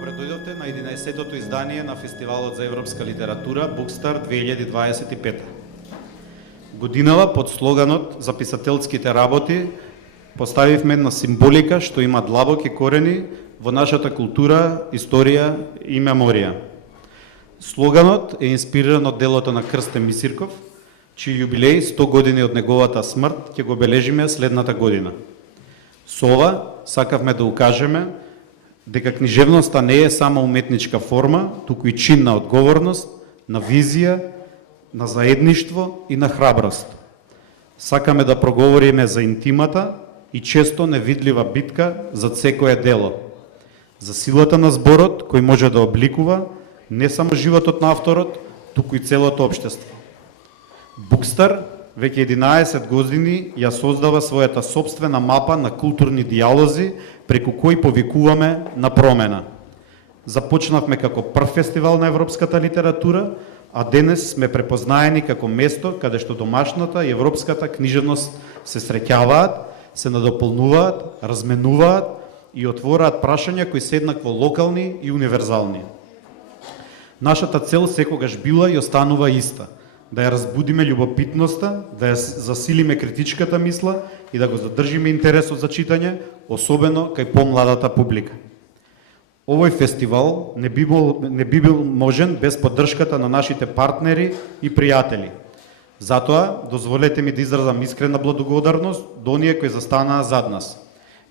Добре дојдовте на 11-тото издание на Фестивалот за европска литература Bookstart 2025. Годинава под слоганот за писателските работи поставивме една символика што има длабоки корени во нашата култура, историја и меморија. Слоганот е инспириран од делото на Крстен Мисирков, чиј јубилеј 100 години од неговата смрт ќе го бележиме следната година. Со ова сакавме да укажеме дека книжевноста не е само уметничка форма, туку и чин на одговорност, на визија, на заедништво и на храброст. Сакаме да проговориме за интимата и често невидлива битка за секое дело, за силата на зборот кој може да обликува не само животот на авторот, туку и целото општество. Bookstart веќе 11 години ја создава својата сопствена мапа на културни диалози преку кои повикуваме на промена. Започнавме како прв фестивал на европската литература, а денес сме препознаени како место каде што домашната и европската книжевност се среќаваат, се надополнуваат, разменуваат и отвораат прашања кои се еднакво локални и универзални. Нашата цел секогаш била и останува иста: да ја разбудиме љубопитноста, да ја засилиме критичката мисла и да го задржиме интересот за читање, особено кај помладата публика. Овој фестивал не би бил можен без поддршката на нашите партнери и пријатели. Затоа, дозволете ми да изразам искрена благодарност до оние кои застанаа зад нас: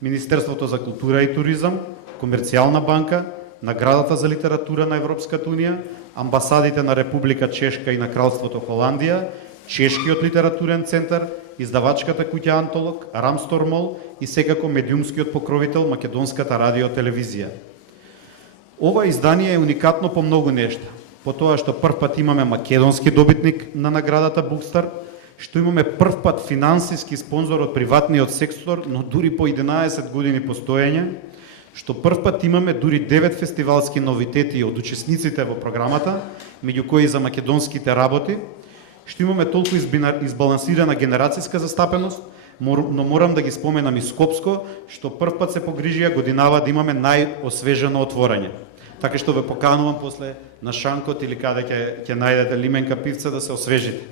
Министерството за култура и туризам, Комерцијална банка, Наградата за литература на Европската унија, амбасадите на Република Чешка и на Кралството Холандија, Чешкиот литературен центар, издавачката куќа Антолог, Рамстормол и секако медиумскиот покровител Македонската радио-телевизија. Ова издание е уникатно по многу нешта. По тоа што прв пат имаме македонски добитник на наградата Bookstart, што имаме прв пат финансиски спонзор од приватниот сектор, но дури по 11 години постоење, што прв пат имаме дури 9 фестивалски новитети од учесниците во програмата, меѓу кои за македонските работи, што имаме толку избалансирана генерацијска застапеност, но морам да ги споменам и Скопско, што прв пат се погрижија годинава да имаме најосвежено отворање. Така што ве поканувам после на Шанкот или каде ќе најдете лименка пивца да се освежите.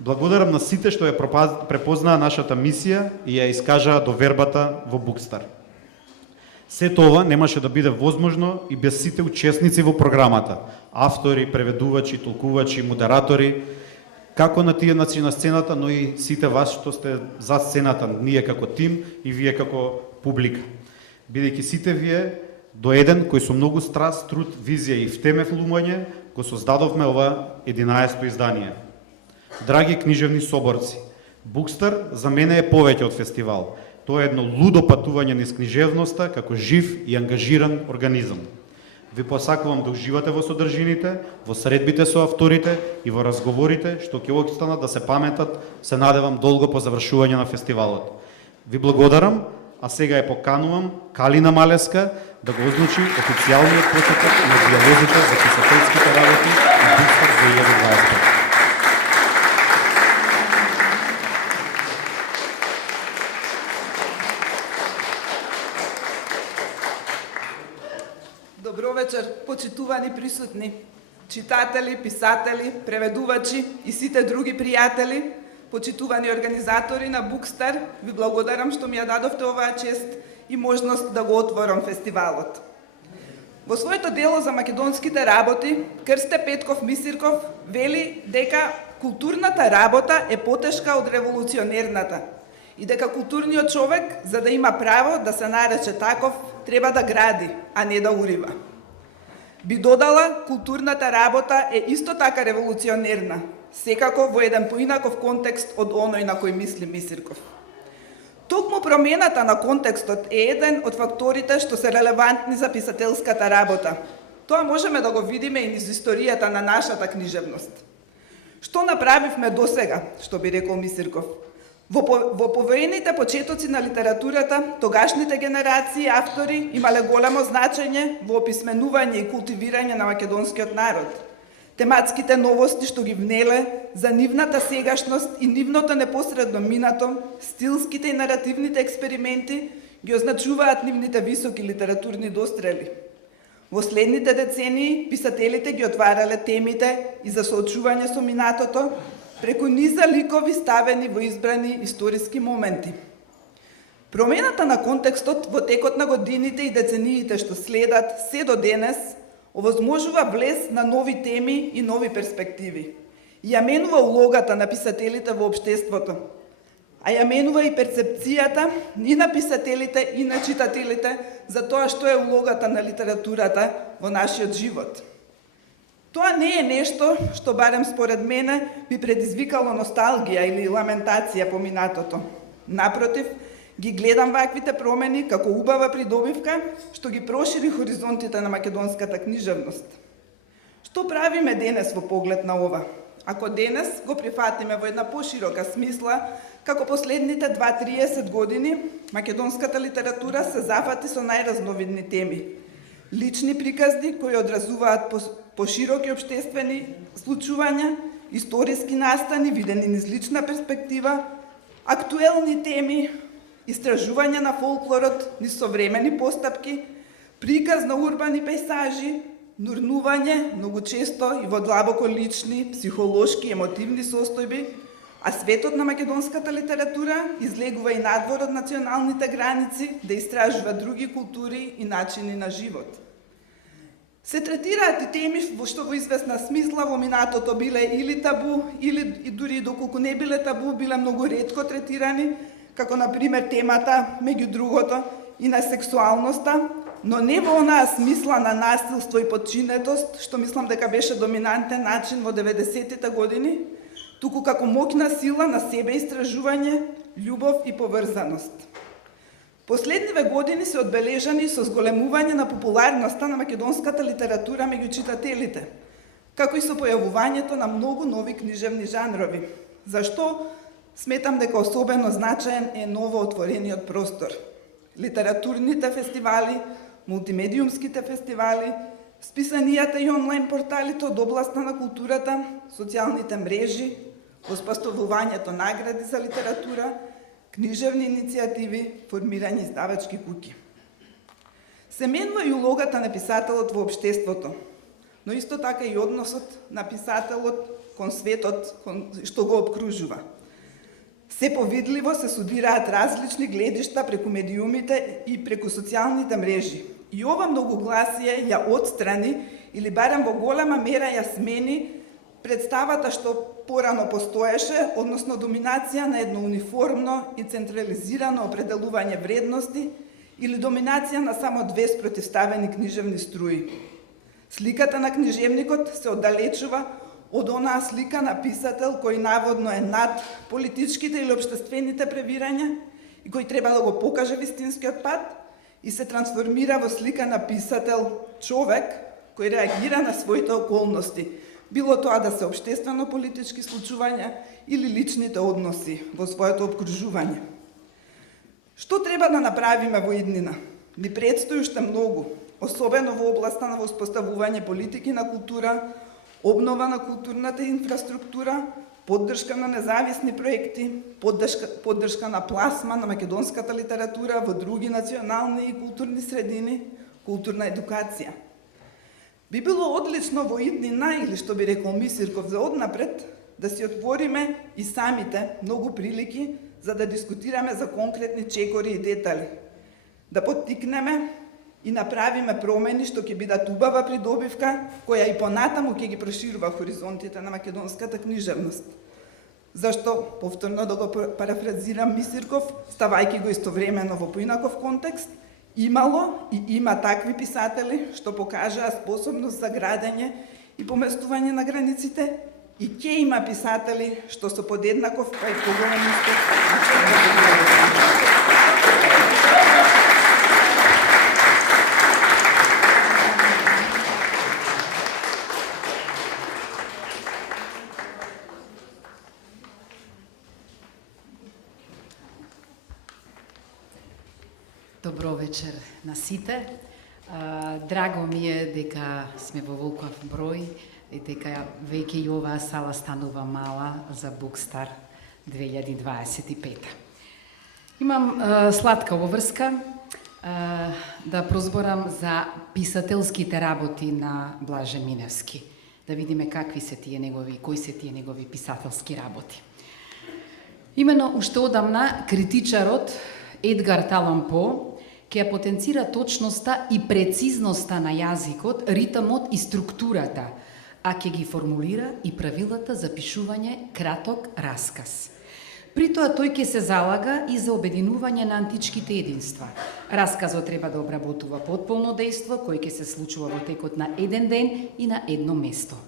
Благодарам на сите што ја препознаа нашата мисија и ја искажаа довербата во Bookstart. Сето ова немаше да биде возможно и без сите учесници во програмата: автори, преведувачи, толкувачи, модератори, како на тие на сцената, но и сите вас што сте за сцената, ние како тим и вие како публика. Бидејќи сите вие до еден кој со многу страст, труд, визија и втемевлување го создадовме ова 11-то издание. Драги книжевни соборци, Bookstart за мене е повеќе од фестивал. Тоа е едно лудо патување низ книжевноста како жив и ангажиран организам. Ви посакувам да уживате во содржините, во средбите со авторите и во разговорите што ќе останат да се паметат, се надевам, долго по завршување на фестивалот. Ви благодарам, а сега ја поканувам Калина Малеска да го озвучи официјалниот почеток на диалозите за писателските работи и Bookstart 2025. Добро вечер, почитувани присутни, читатели, писатели, преведувачи и сите други пријатели, почитувани организатори на Bookstart, ви благодарам што ми ја дадовте оваа чест и можност да го отворам фестивалот. Во своето дело за македонските работи, Крсте Петков Мисирков вели дека културната работа е потешка од револуционерната и дека културниот човек, за да има право да се нарече таков, треба да гради, а не да урива. Би додала, културната работа е исто така револуционерна, секако во еден поинаков контекст од оној на кој мисли Мисирков. Токму промената на контекстот е еден од факторите што се релевантни за писателската работа. Тоа можеме да го видиме и низ историјата на нашата книжевност. Што направивме досега, што би рекол Мисирков? Во повоените почетоци на литературата, тогашните генерации автори имале големо значење во описменување и култивирање на македонскиот народ. Тематските новости што ги внеле за нивната сегашност и нивното непосредно минато, стилските и наративните експерименти ги означуваат нивните високи литературни дострели. Во следните децении, писателите ги отварале темите и за соочување со минатото, преку низа ликови ставени во избрани историски моменти. Промената на контекстот во текот на годините и децениите што следат се до денес, овозможува влез на нови теми и нови перспективи. Ја менува улогата на писателите во општеството, а ја менува и перцепцијата и на писателите и на читателите за тоа што е улогата на литературата во нашиот живот. Тоа не е нешто што барем според мене би предизвикало носталгија или ламентација по минатото. Напротив, ги гледам ваквите промени како убава придобивка што ги прошири хоризонтите на македонската книжевност. Што правиме денес во поглед на ова? Ако денес го прифатиме во една поширока смисла, како последните 2-30 години, македонската литература се зафати со најразновидни теми. Лични приказни кои одразуваат пошироки општествени случувања, историски настани видени низ лична перспектива, актуелни теми, истражување на фолклорот низ современи постапки, приказ на урбани пејзажи, нурнување, многу често и во длабоко лични, психолошки, емотивни состојби, а светот на македонската литература излегува и надвор од националните граници да истражува други култури и начини на живот. Се третираат и теми што во известна смисла во минатото биле или табу, или и дури доколку не биле табу, биле многу ретко третирани, како например темата, меѓу другото, и на сексуалноста, но не во онаа смисла на насилство и подчинетост, што мислам дека беше доминантен начин во 90-тите години, туку како моќна сила на себе истражување, љубов и поврзаност. Последниве години се одбележани со зголемување на популарноста на македонската литература меѓу читателите, како и со појавувањето на многу нови книжевни жанрови. Зашто сметам дека особено значаен е ново отворениот простор. Литературните фестивали, мултимедиумските фестивали, списанијата и онлайн порталите од областа на културата, социјалните мрежи, воспоставувањето награди за литература, книжевни иницијативи, формирање издавачки куќи. Се менува и улогата на писателот во општеството, но исто така и односот на писателот кон светот што го обкружува. Се повидливо се судираат различни гледишта преку медиумите и преку социјалните мрежи. И ова многогласие ја отстрани или барем во голема мера ја смени представата што порано постоеше, односно доминација на едно униформно и централизирано определување вредности или доминација на само две спротивставени книжевни струи. Сликата на книжевникот се оддалечува од онаа слика на писател кој наводно е над политичките или општествените превирања и кој треба да го покаже вистинскиот пат и се трансформира во слика на писател, човек кој реагира на своите околности, било тоа да се општествено-политички случувања или личните односи во своето обкружување. Што треба да направиме во иднина? Ни предстои уште многу, особено во областа на воспоставување политики на култура, обнова на културната инфраструктура, поддршка на независни проекти, поддршка на пласма на македонската литература во други национални и културни средини, културна едукација. Би било одлично во иднина, или што би рекол Мисирков за однапред, да си отвориме и самите многу прилики за да дискутираме за конкретни чекори и детали, да поттикнеме и направиме промени што ќе бидат убава придобивка, која и понатаму ќе ги проширува хоризонтите на македонската книжевност. Зашто, повторно да го парафразирам Мисирков, ставајќи го истовремено во поинаков контекст, имало и има такви писатели што покажаа способност за градење и поместување на границите, и ќе има писатели што со подеднаков па и поголем успех. Добро вечер на сите. Драго ми е дека сме во волков број и дека веќе и оваа сала станува мала за Букстар 2025. Имам сладка обврска. да прозборам за писателските работи на Блаже Миневски. Да видиме какви се тие негови, кои се тие негови писателски работи. Имено уште одамна критичарот Едгар Алан По ќе ја потенцира точноста и прецизноста на јазикот, ритмот и структурата, а ќе ги формулира и правилата за пишување краток расказ. При тоа тој ќе се залага и за обединување на античките единства. Расказот треба да обработува потполно дејство кој ќе се случува во текот на еден ден и на едно место.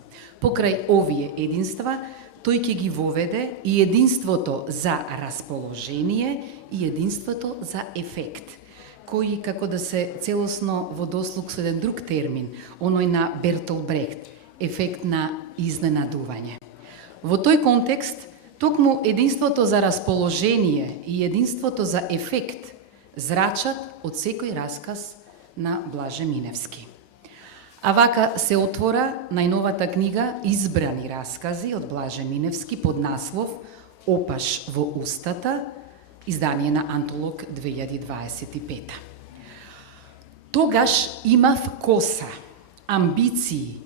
Покрај овие единства, тој ќе ги воведе и единството за расположение и единството за ефект, кои како да се целосно во дослуг со еден друг термин, оној на Бертолд Брехт, ефект на изненадување. Во тој контекст, токму единството за расположение и единството за ефект зрачат од секој расказ на Блаже Миневски. А вака се отвора најновата книга Избрани раскази од Блаже Миневски под наслов Опаш во устата, издание на Антолог 2025. Тогаш имав коса, амбиции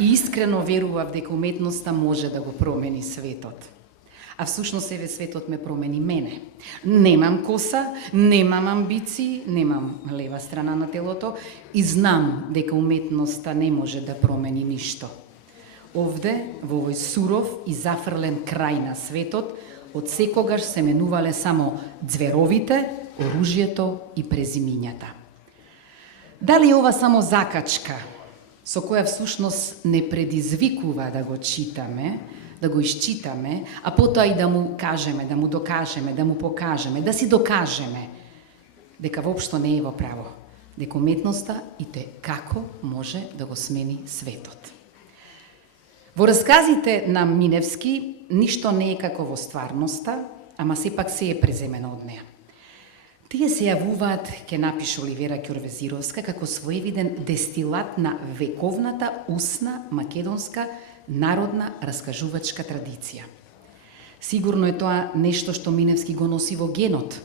и искрено верував дека уметноста може да го промени светот. А всушност еве светот ме промени мене. Немам коса, немам амбиции, немам лева страна на телото и знам дека уметноста не може да промени ништо. Овде, во овој суров и зафрлен крај на светот, од секогаш се менувале само ѕверовите, оружјето и презимињата. Дали ова само закачка, со која всушност не предизвикува да го читаме, да го исчитаме, а потоа и да му кажеме, да му докажеме, да му покажеме, да си докажеме дека воопшто не е во право, дека уметноста и те како може да го смени светот. Во расказите на Миневски ништо не е како во стварноста, ама сепак се е преземено од неа. Тие се јавуваат, ќе напише Оливера Ќорвезировска, како своевиден дестилат на вековната устна македонска народна раскажувачка традиција. Сигурно е тоа нешто што Миневски го носи во генот,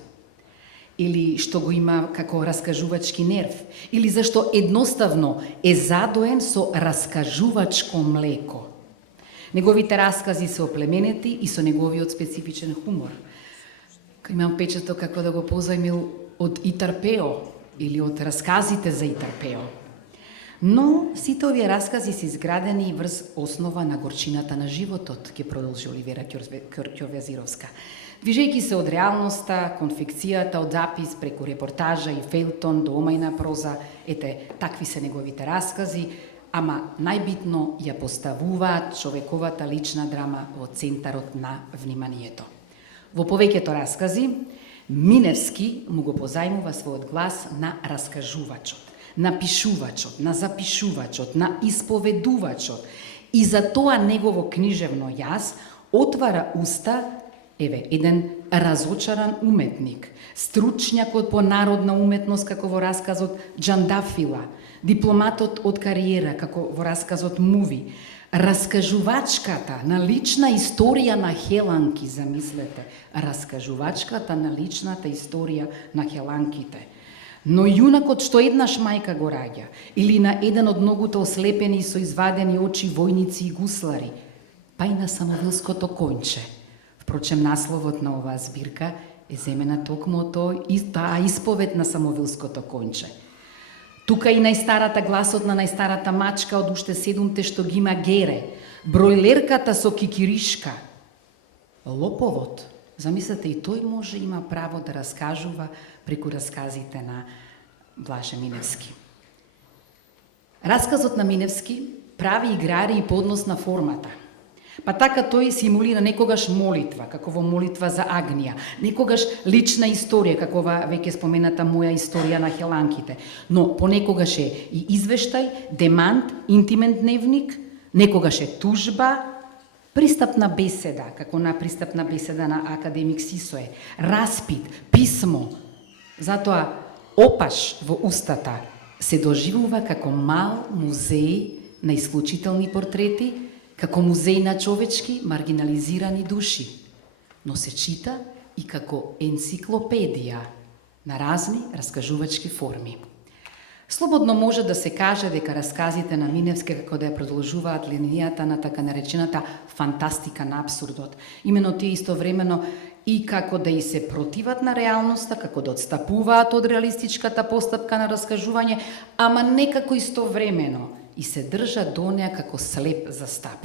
или што го има како раскажувачки нерв, или зашто едноставно е задоен со раскажувачко млеко. Неговите раскази се оплеменети и со неговиот специфичен хумор. Имам печето како да го позајмил од Итар Пео или од расказите за Итар Пео. Но сите овие раскази се изградени врз основа на горчината на животот, ќе продолжи Оливера Ќорвезировска. Движејќи се од реалноста, конфекцијата, од запис преку репортажа и фејлтон до омајна проза, ете, такви се неговите раскази, ама најбитно ја поставуваат човековата лична драма во центарот на вниманието. Во повеќето раскази, Миневски му го позајмува својот глас на раскажувачот, на пишувачот, на запишувачот, на исповедувачот. И за тоа негово книжевно јас отвара уста, еве, еден разочаран уметник, стручњакот по народна уметност, како во расказот Джандафила, дипломатот од кариера, како во расказот Муви, раскажувачката на лична историја на Хеланки, замислете, раскажувачката на личната историја на Хеланките. Но јунакот што еднаш мајка го раѓа, или на еден од многуто ослепени со извадени очи војници и гуслари, па и на Самовилското конче. Впрочем, насловот на оваа збирка е земена токму од таа исповед на Самовилското конче. Тука и најстарата гласот на најстарата мачка од уште 7-те што ги има Гере, бројлерката со кикиришка, лоповот. Замислете, и тој може има право да раскажува преку расказите на Блаже Миневски. Расказот на Миневски прави играри и по однос на формата. Па така тој симулира некогаш молитва, како во молитва за Агнија, некогаш лична историја, како ова веќе спомената моја историја на Хеланките, но понекогаш е и извештај, демант, интимен дневник, некогаш е тужба, пристапна беседа, како на пристапна беседа на академик Сисое, распит, писмо. Затоа опаш во устата се доживува како мал музеј на исклучителни портрети, како музеј на човечки маргинализирани души, но се чита и како енциклопедија на разни раскажувачки форми. Слободно може да се каже дека расказите на Миневски како да ја продолжуваат линијата на така наречената фантастика на абсурдот. Имено тие истовремено и како да и се противат на реалноста, како да отстапуваат од реалистичката постапка на раскажување, ама некако истовремено и се држат до неа како слеп за стап.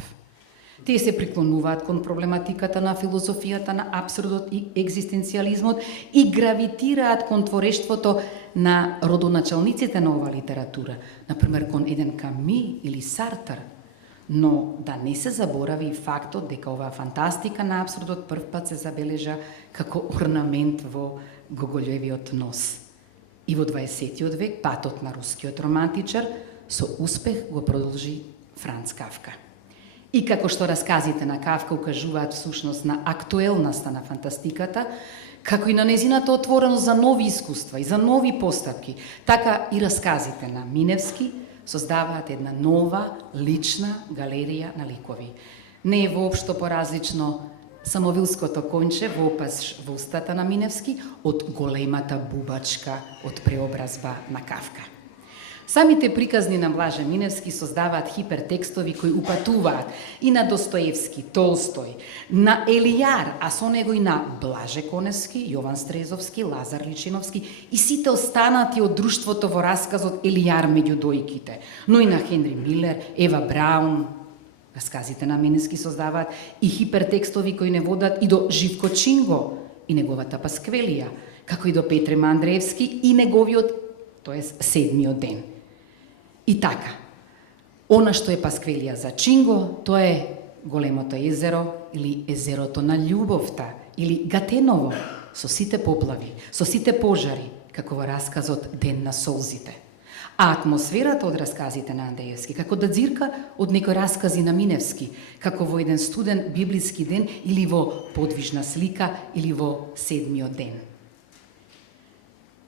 Тие се приклонуваат кон проблематиката на филозофијата на абсурдот и екзистенцијализмот и гравитираат кон творештвото на родоначалниците на ова литература, например кон еден Ками или Сартер. Но да не се заборави и фактот дека оваа фантастика на абсурдот првпат се забележа како орнамент во Гоголевиот нос. И во 20. век патот на рускиот романтичар со успех го продолжи Франц Кафка. И како што расказите на Кафка укажуваат всушност на актуелноста на фантастиката, како и на незината отвореност за нови искуства и за нови постапки, така и расказите на Миневски создаваат една нова, лична галерија на ликови. Не е воопшто поразлично Самовилското конче во опас во устата на Миневски од големата бубачка од преобразба на Кафка. Самите приказни на Блаже Миневски создаваат хипертекстови кои упатуваат и на Достоевски, Толстој, на Елијар, а со него и на Блаже Коневски, Јован Стрезовски, Лазар Личиновски и сите останати од друштвото во расказот Елијар меѓу дојките, но и на Хенри Милер, Ева Браун. Расказите на Миневски создаваат и хипертекстови кои не водат и до Живко Чинго и неговата Пасквелија, како и до Петре Мандреевски и неговиот, тоест седмиот ден. И така, она што е Пасквелија за Чинго, тоа е големото езеро или езерото на љубовта или Гатеново со сите поплави, со сите пожари, како во расказот Ден на солзите. А атмосферата од расказите на Андреевски, како да дзирка од некои раскази на Миневски, како во еден студен библиски ден или во подвижна слика или во седмиот ден.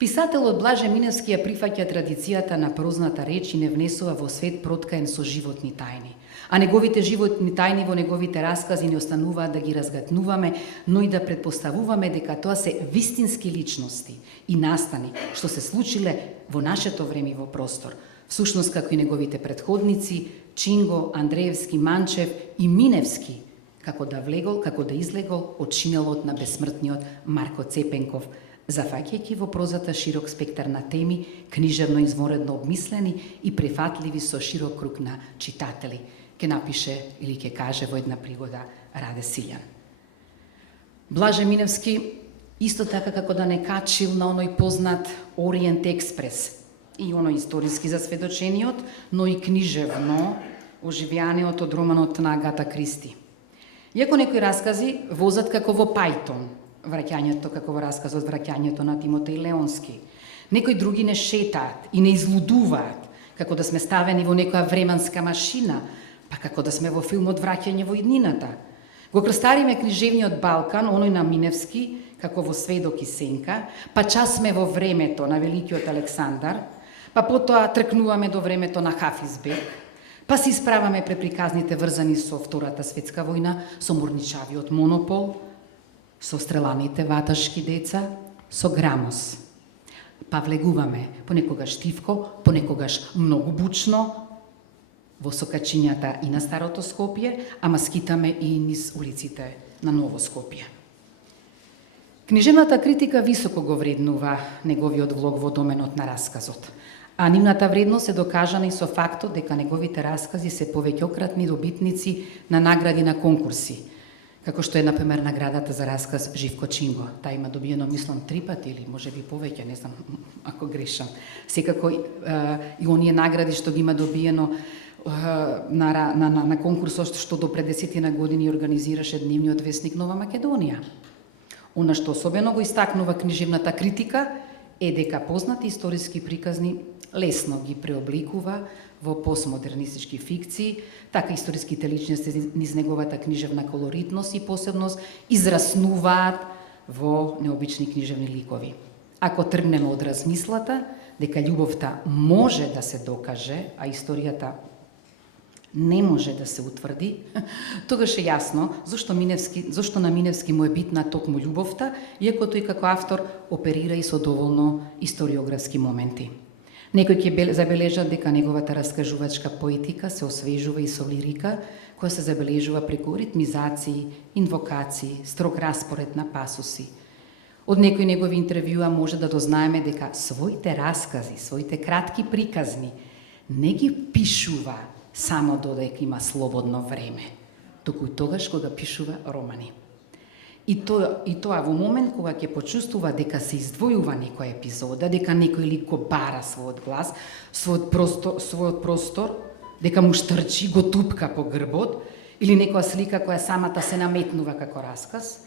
Писателот Блаже Миневски ја прифаќа традицијата на прозната реч и не внесува во свет проткаен со животни тајни. А неговите животни тајни во неговите раскази не остануваат да ги разгатнуваме, но и да предпоставуваме дека тоа се вистински личности и настани што се случиле во нашето време и во простор. Всушност како и неговите претходници Чинго, Андреевски, Манчев и Миневски, како да влегол, како да излегол од шинелот на бесмртниот Марко Цепенков, зафаќајќи во прозата широк спектар на теми, книжевно изворедно обмислени и прифатливи со широк круг на читатели, ке напише или ке каже во една пригода Раде Силјан. Блаже Миневски исто така како да не качил на оној познат Ориент Експрес и оној историски засведочениот, но и книжевно оживјаниот од романот на Агата Кристи. Иако некои раскази возат како во Пајтон, враќањето како во расказот Враќањето на Тимотеј Леонски. Некои други не шетаат и не излудуваат, како да сме ставени во некоја временска машина, па како да сме во филмот Враќање во иднината. Го крстариме книжевниот Балкан, оној на Миневски, како во Сведок и Сенка, па час сме во времето на Великиот Александар, па потоа тркнуваме до времето на Хафизбек, па се исправаме пред приказните врзани со Втората светска војна, со морничавиот монопол, со стреланите ваташки деца, со Грамос. Па влегуваме понекогаш тивко, понекогаш многу бучно, во сокачињата и на Старото Скопје, ама скитаме и низ улиците на Ново Скопје. Книжевната критика високо го вреднува неговиот влог во доменот на расказот, а нивната вредност е докажана и со фактот дека неговите раскази се повеќократни добитници на награди на конкурси, како што е, например, наградата за расказ Живко Чинго. Таа има добиено, мислам, 3 пати или може би повеќе, не знам ако грешам. Секако и оние награди што ги има добиено на конкурсот што до пред 10 години организираше дневниот весник Нова Македонија. Она што особено го истакнува книжевната критика е дека познати историски приказни лесно ги преобликува во постмодернистички фикции, така историските личности низ неговата книжевна колоритност и посебност израснуваат во необични книжевни ликови. Ако тргнеме од размислата дека љубовта може да се докаже, а историјата не може да се утврди, тогаш е јасно зошто на Миневски му е битна токму љубовта, иако тој како автор оперира и со доволно историографски моменти. Некои ќе забележат дека неговата раскажувачка поетика се освежува и со лирика, која се забележува преку ритмизации, инвокации, строг распоред на пасуси. Од некои негови интервјуа може да дознаеме дека своите раскази, своите кратки приказни не ги пишува само додека има слободно време, туку и тогаш кога пишува романи. И тоа во момент кога ќе почувствува дека се издвојува некоја епизода, дека некој лик го бара својот глас, својот простор, дека му штрчи, го тупка по грбот, или некоја слика која самата се наметнува како расказ,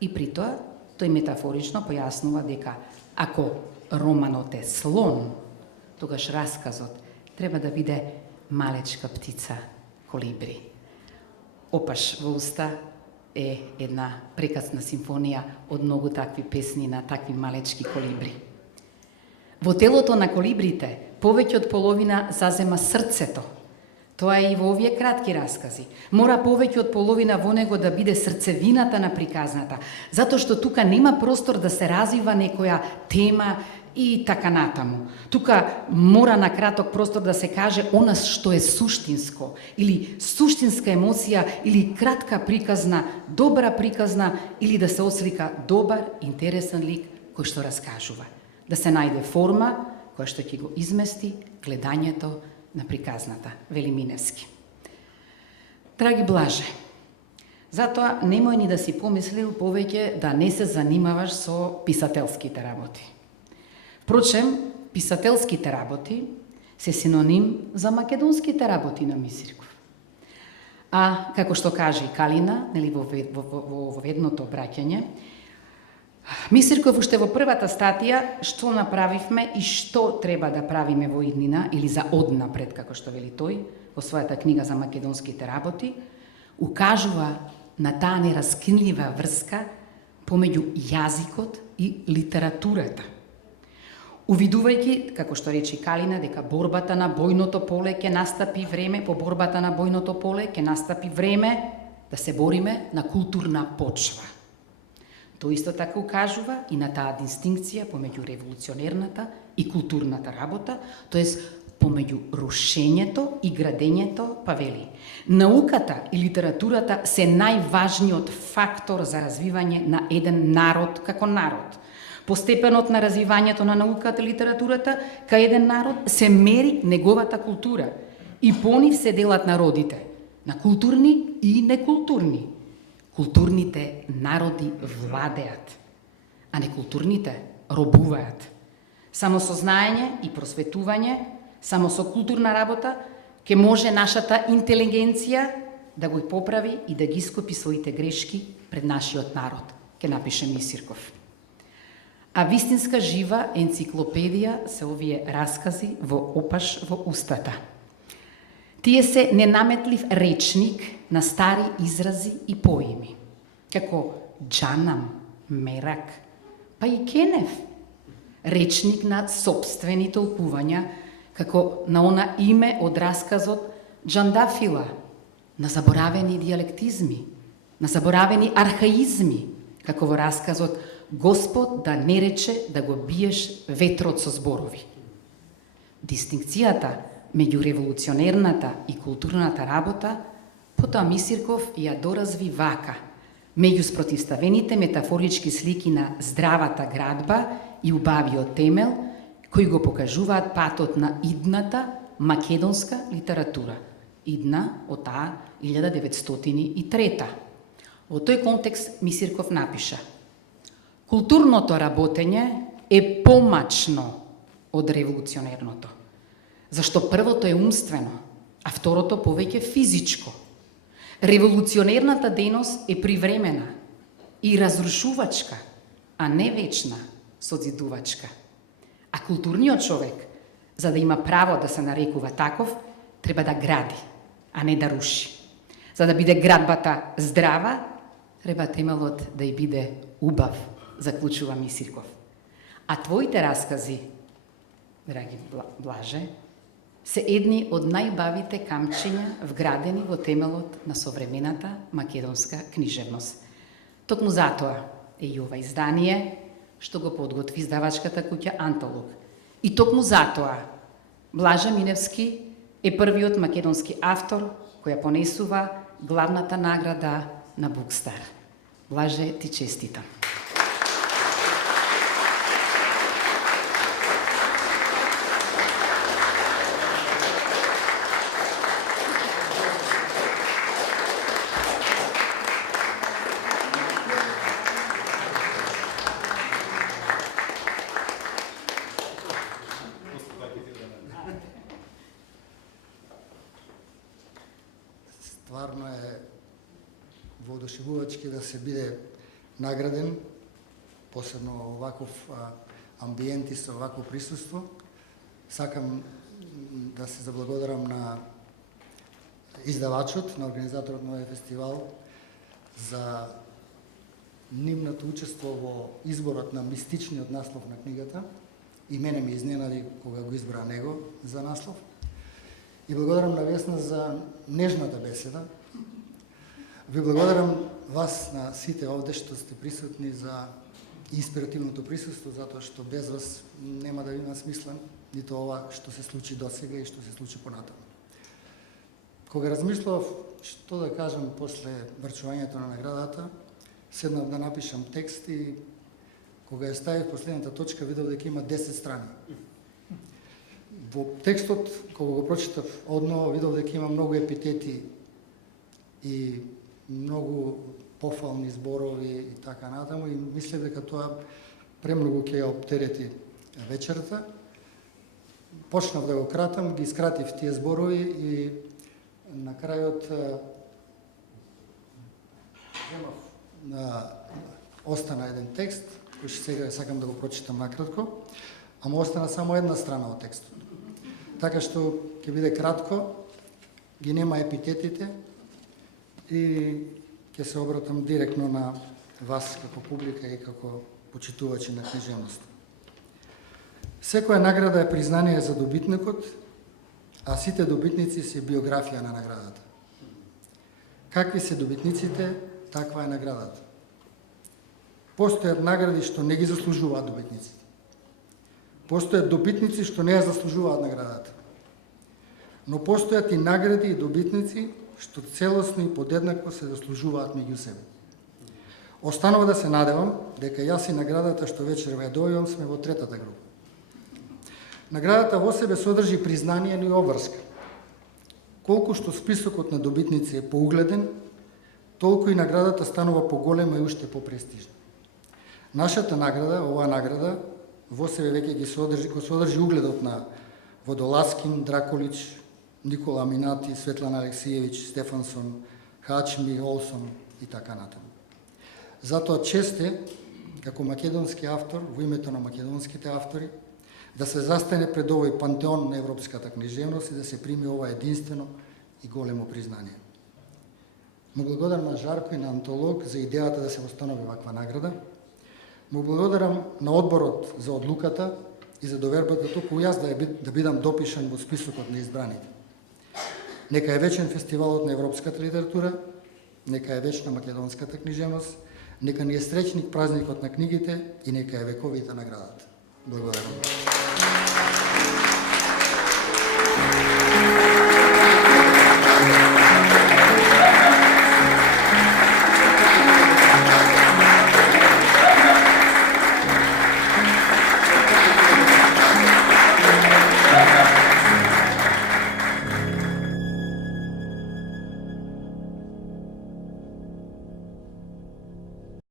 и при тоа тој метафорично појаснува дека ако романот е слон, тогаш расказот треба да биде малечка птица, колибри. Опаш во уста е една прекрасна симфонија од многу такви песни на такви малечки колибри. Во телото на колибрите повеќе од половина зазема срцето. Тоа е и во овие кратки раскази. Мора повеќе од половина во него да биде срцевината на приказната, затоа што тука нема простор да се развива некоја тема и така натаму. Тука мора на краток простор да се каже она што е суштинско, или суштинска емоција, или кратка приказна, добра приказна, или да се ослика добар, интересен лик кој што раскажува. Да се најде форма која што ќе го измести гледањето на приказната, вели Миневски. Драги Блаже, затоа немој ни да си помислил повеќе да не се занимаваш со писателските работи. Впрочем, писателските работи се синоним за македонските работи на Мисирков. А, како што каже и Калина, нели во ведното обраќање, Мисирков уште во првата статија што направивме и што треба да правиме во иднина или за однапред, како што вели тој, во својата книга за македонските работи, укажува на таа нераскинлива врска помеѓу јазикот и литературата. Увидувајќи, како што рече Калина, дека борбата на бојното поле ќе настапи време, по борбата на бојното поле ќе настапи време да се бориме на културна почва. Тој исто така укажува и на таа дистинкција помеѓу револуционерната и културната работа, тоест помеѓу рушењето и градењето, па вели: науката и литературата се најважниот фактор за развивање на еден народ како народ. По степенот на развивањето на науката и литературата, кај еден народ се мери неговата култура и по нив се делат народите, на културни и некултурни. Културните народи владеат, а некултурните робуваат. Само со знаење и просветување, само со културна работа, ќе може нашата интелигенција да го поправи и да ги искупи своите грешки пред нашиот народ, ќе напише Мисирков. А вистинска жива енциклопедија се овие раскази во опаш во устата. Тие се ненаметлив речник на стари изрази и поими, како джанам, мерак, па и кенев. Речник на сопствени толкувања, како на она име од расказот Джандафила, на заборавени диалектизми, на заборавени архаизми, како во расказот Господ да не рече да го биеш ветрот со зборови. Дистинкцијата меѓу револуционерната и културната работа, потоа Мисирков ја доразви вака, меѓу спротивставените метафорички слики на здравата градба и убавиот темел, кои го покажуваат патот на идната македонска литература. Идна од таа 1903. Во тој контекст Мисирков напиша: културното работење е помачно од револуционерното, зашто првото е умствено, а второто повеќе физичко. Револуционерната дејност е привремена и разрушувачка, а не вечна, созидувачка. А културниот човек, за да има право да се нарекува таков, треба да гради, а не да руши. За да биде градбата здрава, треба темелот да ја биде убав, заклучува Мисирков. А твоите раскази, драги Блаже, се едни од најбавите камчиња вградени во темелот на современата македонска книжевност. Токму затоа е и ова издание што го подготви издавачката куќа Антолог. И токму затоа Блажа Миневски е првиот македонски автор која понесува главната награда на Букстар. Блаже, ти честитам. Стварно е воодушевувачки да се биде награден, посебно оваков амбиент и со овакво присуство. Сакам да се заблагодарам на издавачот, на организаторот на овој фестивал за нивното учество во изборот на мистичниот наслов на книгата. И мене ми изненади кога го избра него за наслов. И благодарам на Весна за нежната беседа. Ви благодарам вас на сите овде што сте присутни за инспиративното присуство, затоа што без вас нема да има смисла нито ова што се случи досега и што се случи понатаму. Кога размислував што да кажам после врчувањето на наградата, седнав да напишам текст и кога ја ставив последната точка видов дека има 10 страни. Во текстот, кога го прочитав одново, видов дека има многу епитети и многу пофални зборови и така натаму и мислев дека тоа премногу ќе ја оптерети вечерта. Почнав да го кратам, ги скратив тие зборови и на крајот остана еден текст, кој сега сакам да го прочитам накратко, ама остана само една страна од текстот. Така што ќе биде кратко, ги нема епитетите и ќе се обратам директно на вас како публика и како почитувачи на книжевност. Секоја награда е признание за добитникот, а сите добитници се биографија на наградата. Какви се добитниците, таква е наградата. Постојат награди што не ги заслужуваат добитниците. Постојат добитници што не ја заслужуваат наградата. Но постојат и награди и добитници што целосно и подеднакво се заслужуваат меѓу себе. Останува да се надевам дека јас и наградата што вечерва ја дојувам сме во третата група. Наградата во себе содржи признание и обврска. Колку што списокот на добитници е поугледен, толку и наградата станува поголема и уште попрестижна. Нашата награда, оваа награда, во себе веќе ги содржи угледот на Водолазкин, Драколич, Никола Минати, Светлана Алексиевич, Стефансон, Хачми, Олсон и така натаму. Затоа чест е, како македонски автор, во името на македонските автори, да се застане пред овој пантеон на европската книжевност и да се прими ова единствено и големо признание. Му благодарам на Жарко и на Антолог за идејата да се установи ваква награда. Му благодарам на одборот за одлуката и за довербата току јас да бидам допишан во списокот на избраните. Нека е вечен фестивалот на европската литература, нека е вечна македонската книжевност, нека ни е среќник празникот на книгите и нека е вековита наградата. Благодарам.